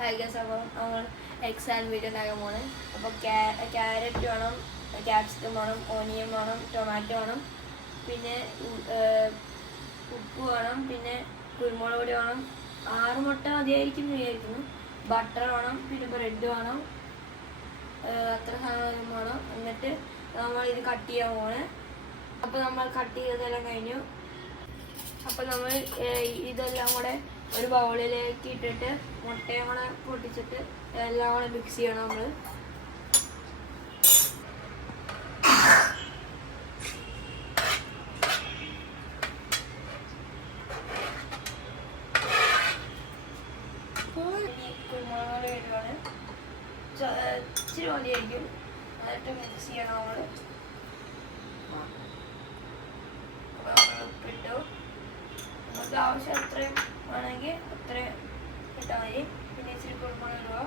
Hi guys, അപ്പം നമ്മൾ exam video ഉണ്ടാക്കാൻ പോണ്. അപ്പോൾ ക്യാരറ്റ് വേണം, ക്യാപ്സിക്കം വേണം, ഓനിയൻ വേണം, ടൊമാറ്റോ വേണം, പിന്നെ ഉപ്പ് വേണം, പിന്നെ കുരുമുളക് പൊടി വേണം. 6 മുട്ട മതിയായിരിക്കും വിചാരിക്കുന്നു. ബട്ടർ വേണം, പിന്നെ ബ്രെഡ് വേണം, അത്ര സാധനം വേണം. എന്നിട്ട് നമ്മൾ ഇത് കട്ട് ചെയ്യാൻ പോണ്. അപ്പോൾ നമ്മൾ കട്ട് ചെയ്തതെല്ലാം കഴിഞ്ഞു. അപ്പോൾ നമ്മൾ ഇതെല്ലാം കൂടെ ഒരു ബൗളിലേക്ക് ഇട്ടിട്ട് മുട്ടയും കൂടെ പൊട്ടിച്ചിട്ട് എല്ലാം കൂടെ മിക്സ് ചെയ്യണം. നമ്മൾ കുരുമുളക് ഇടുകയാണ്. ഇച്ചിരി മതിയായിരിക്കും. എന്നിട്ട് മിക്സ് ചെയ്യണം. നമ്മൾ ഉപ്പിട്ടു. നമുക്ക് ആവശ്യം അത്രയും ആണെങ്കിൽ അത്രയും ഇട്ടാൽ മതി. പിന്നെ ഇച്ചിരി കുരുമുളക് ഇടുക.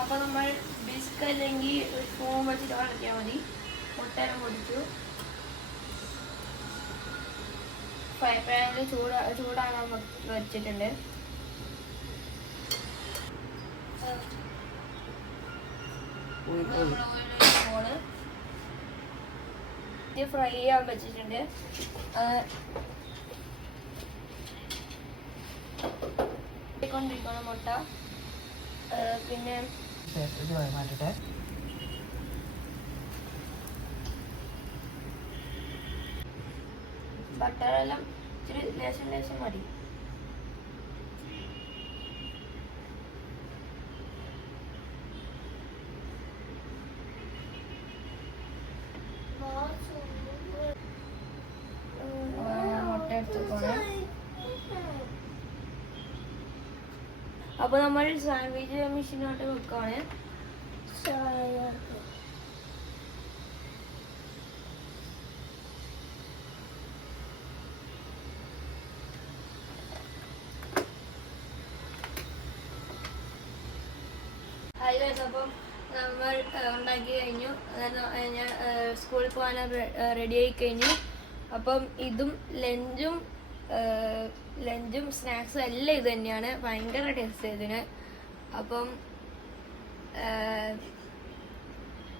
അപ്പോൾ നമ്മൾ ബിസ്ക് അല്ലെങ്കിൽ ഒരു സ്പൂൺ വെച്ചിട്ട് വളർത്തിയാൽ മതി. മുട്ടയെല്ലാം പൊടിച്ചു. ഫ്രൈ പാനിൽ ചൂടാകാൻ വെച്ചിട്ടുണ്ട്. നമ്മൾ ഫ്രൈ ചെയ്യാൻ വെച്ചിട്ടുണ്ട്. കൊണ്ടിരിക്കണം മുട്ട. പിന്നെ ബട്ടറെല്ലാം ഇച്ചിരി ലേശം മതി. അപ്പോൾ നമ്മൾ സാൻഡ്വിച്ച് മെഷീനോട്ട് വെക്കുകയാണ്. അപ്പം നമ്മൾ ഉണ്ടാക്കി കഴിഞ്ഞു. ഞാൻ സ്കൂളിൽ പോകാൻ റെഡി ആയി കഴിഞ്ഞു. അപ്പം ഇതും ലഞ്ചും സ്നാക്സും എല്ലാം ഇത് തന്നെയാണ്. ഭയങ്കര ടേസ്റ്റ് ഇതിന്. അപ്പം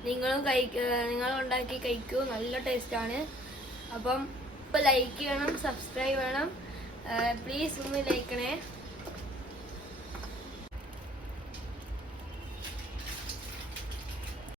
നിങ്ങളും ഉണ്ടാക്കി കഴിക്കൂ. നല്ല ടേസ്റ്റാണ്. അപ്പം ഇപ്പോൾ ലൈക്ക് ചെയ്യണം, സബ്സ്ക്രൈബ് ചെയ്യണം. പ്ലീസ് ഒന്ന് ലൈക്ക് ചെയ്യണേ.